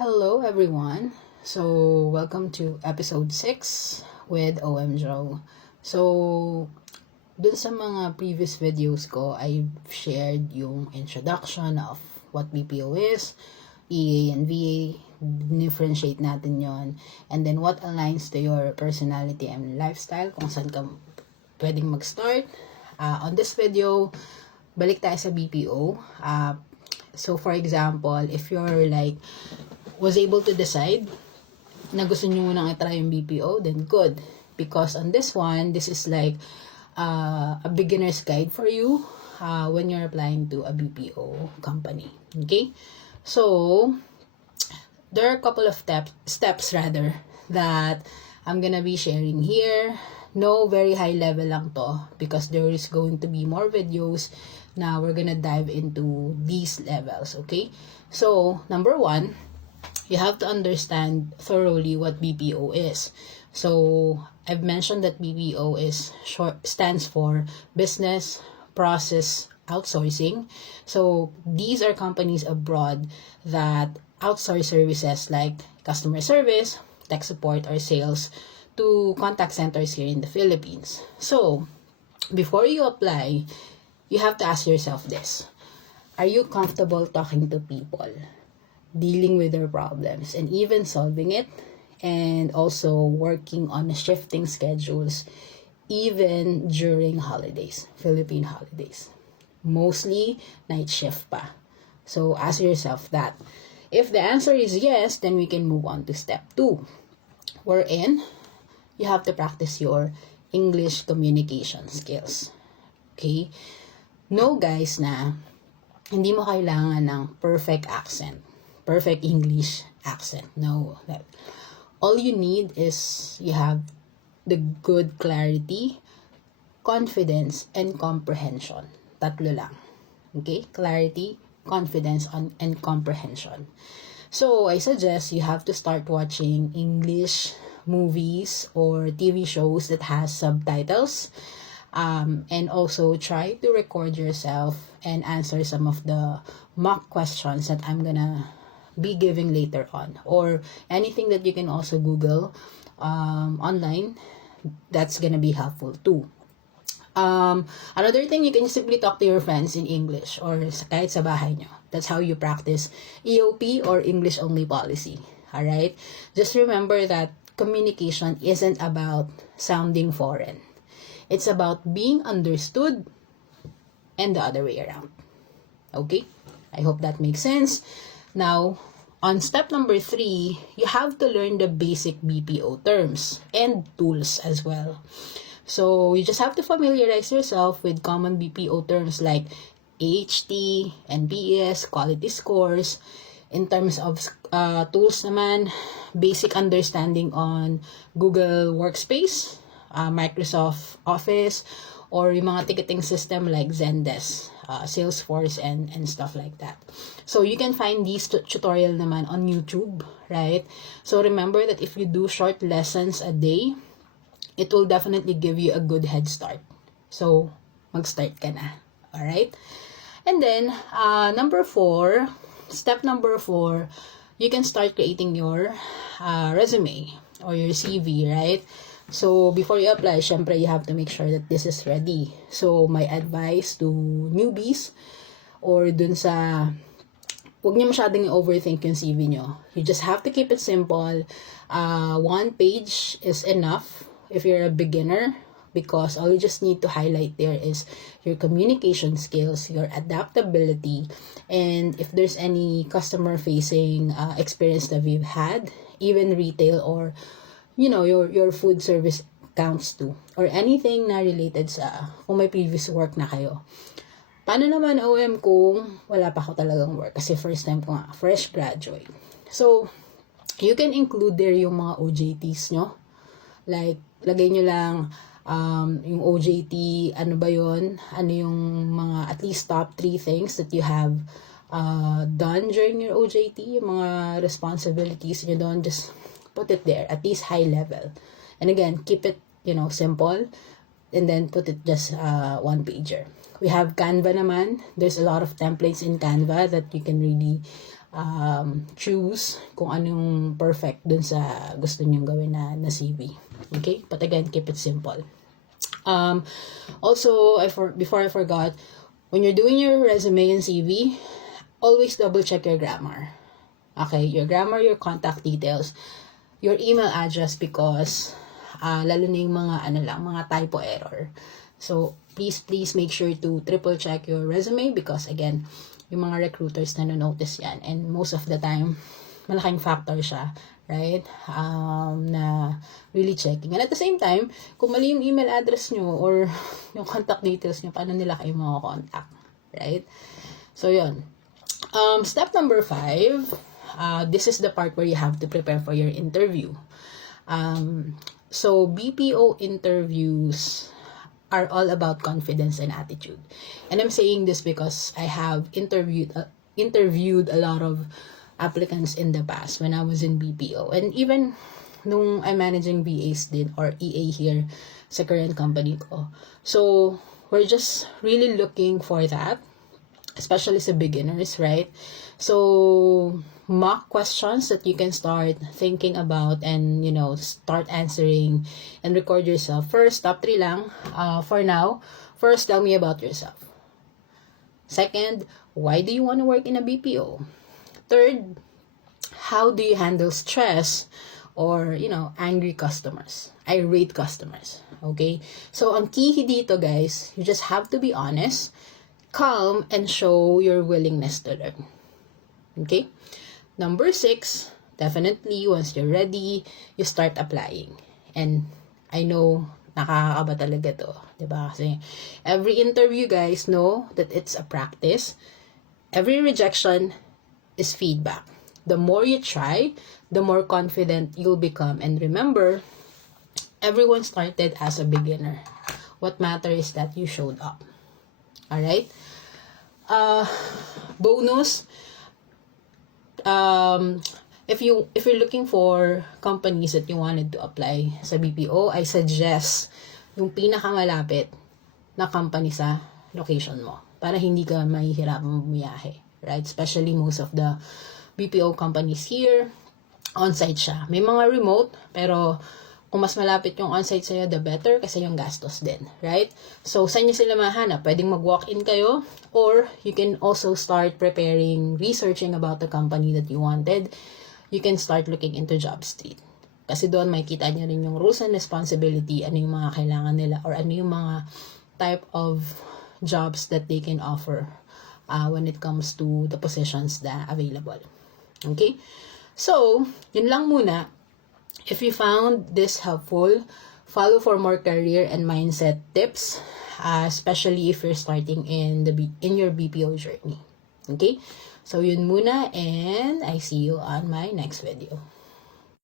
Hello everyone. So, welcome to episode 6 with OM Joe. So, dun sa mga previous videos ko, I've shared yung introduction of what BPO is, EA and VA, differentiate natin yon, and then what aligns to your personality and lifestyle, kung saan ka pwedeng mag-start. On this video, balik tayo sa BPO. So, for example, if you're was able to decide na gusto nyo munang i-try yung BPO, then good. Because on this one, this is a beginner's guide for you when you're applying to a BPO company. Okay? So, there are a couple of steps that I'm gonna be sharing here. No, very high level lang to because there is going to be more videos na we're gonna dive into these levels. Okay? So, number 1, you have to understand thoroughly what BPO is. So, I've mentioned that BPO stands for Business Process Outsourcing. So, these are companies abroad that outsource services like customer service, tech support, or sales to contact centers here in the Philippines. So, before you apply, you have to ask yourself this. Are you comfortable talking to people, dealing with their problems, and even solving it, and also working on shifting schedules even during holidays, Philippine holidays? Mostly night shift pa. So ask yourself that. If the answer is yes, then we can move on to step 2. Wherein, you have to practice your English communication skills. Okay? Know guys na hindi mo kailangan ng perfect English accent. No. All you need is you have the good clarity, confidence, and comprehension. Tatlo lang. Okay? Clarity, confidence, and comprehension. So, I suggest you have to start watching English movies or TV shows that has subtitles. And also try to record yourself and answer some of the mock questions that I'm gonna be giving later on, or anything that you can also Google online. That's gonna be helpful too. Another thing, you can simply talk to your friends in English or kahit sa bahay nyo. That's how you practice EOP or English only policy. Alright? Just remember that communication isn't about sounding foreign. It's about being understood and the other way around. Okay? I hope that makes sense. Now, on step number 3, you have to learn the basic BPO terms and tools as well. So, you just have to familiarize yourself with common BPO terms like AHT, NPS, quality scores. In terms of tools naman, basic understanding on Google Workspace, Microsoft Office, or yung mga ticketing system like Zendesk, Salesforce, and stuff like that. So, you can find these tutorial naman on YouTube, right? So, remember that if you do short lessons a day, it will definitely give you a good head start. So, mag-start ka na. Alright? And then, step number 4, you can start creating your resume or your CV, right? So, before you apply, syempre, you have to make sure that this is ready. So, my advice to newbies or dun sa, huwag niyo masyadong overthink yung CV nyo. You just have to keep it simple. 1 page is enough if you're a beginner, because all you just need to highlight there is your communication skills, your adaptability, and if there's any customer-facing experience that we've had, even retail or your food service counts too, or anything na related sa kung may previous work na kayo. Paano naman OM kung wala pa ako talagang work, kasi first time ko nga, fresh graduate. So, you can include there yung mga OJTs nyo. Like, lagay nyo lang yung OJT, ano ba yun? Ano yung mga at least top 3 things that you have done during your OJT, yung mga responsibilities nyo doon. Just put it there, at least high level. And again, keep it, simple. And then put it just 1 pager. We have Canva naman. There's a lot of templates in Canva that you can really choose kung anong perfect dun sa gusto nyong gawin na CV. Okay? But again, keep it simple. Also, before I forgot, when you're doing your resume and CV, always double check your grammar. Okay? Your grammar, your contact details, your email address, because lalo na yung mga typo error. So, please make sure to triple check your resume, because again, yung mga recruiters na notice yan, and most of the time, malaking factor siya, right? Na really checking. And at the same time, kung mali yung email address nyo or yung contact details nyo, paano nila kayo contact, right? So, yun. Step number 5, this is the part where you have to prepare for your interview. So, BPO interviews are all about confidence and attitude. And I'm saying this because I have interviewed a lot of applicants in the past when I was in BPO. And even nung I'm managing VAs din, or EA here sa current company ko. So, we're just really looking for that, especially sa beginners, right? So, mock questions that you can start thinking about and, start answering and record yourself. First, top 3 lang for now. First, tell me about yourself. Second, why do you want to work in a BPO? Third, how do you handle stress or, angry customers, irate customers, okay? So, ang key dito, guys, you just have to be honest, calm, and show your willingness to learn. Okay? Number 6, definitely, once you're ready, you start applying. And I know, nakakakaba talaga to. Diba? Kasi every interview, guys, know that it's a practice. Every rejection is feedback. The more you try, the more confident you'll become. And remember, everyone started as a beginner. What matters is that you showed up. Alright? Bonus, if you're looking for companies that you wanted to apply sa BPO, I suggest yung pinakamalapit na company sa location mo para hindi ka mahihirapang bumiyahe, right? Especially most of the BPO companies here, on-site siya. May mga remote, pero kung mas malapit yung on-site sa'yo, the better, kasi yung gastos din, right? So, saan nyo sila mahanap? Pwedeng mag-walk-in kayo, or you can also start preparing, researching about the company that you wanted. You can start looking into JobStreet. Kasi doon, makikita nyo rin yung rules and responsibility, ano yung mga kailangan nila, or ano yung mga type of jobs that they can offer when it comes to the positions na available. Okay? So, yun lang muna. If you found this helpful, follow for more career and mindset tips, especially if you're starting in your BPO journey. Okay? So, yun muna, and I see you on my next video.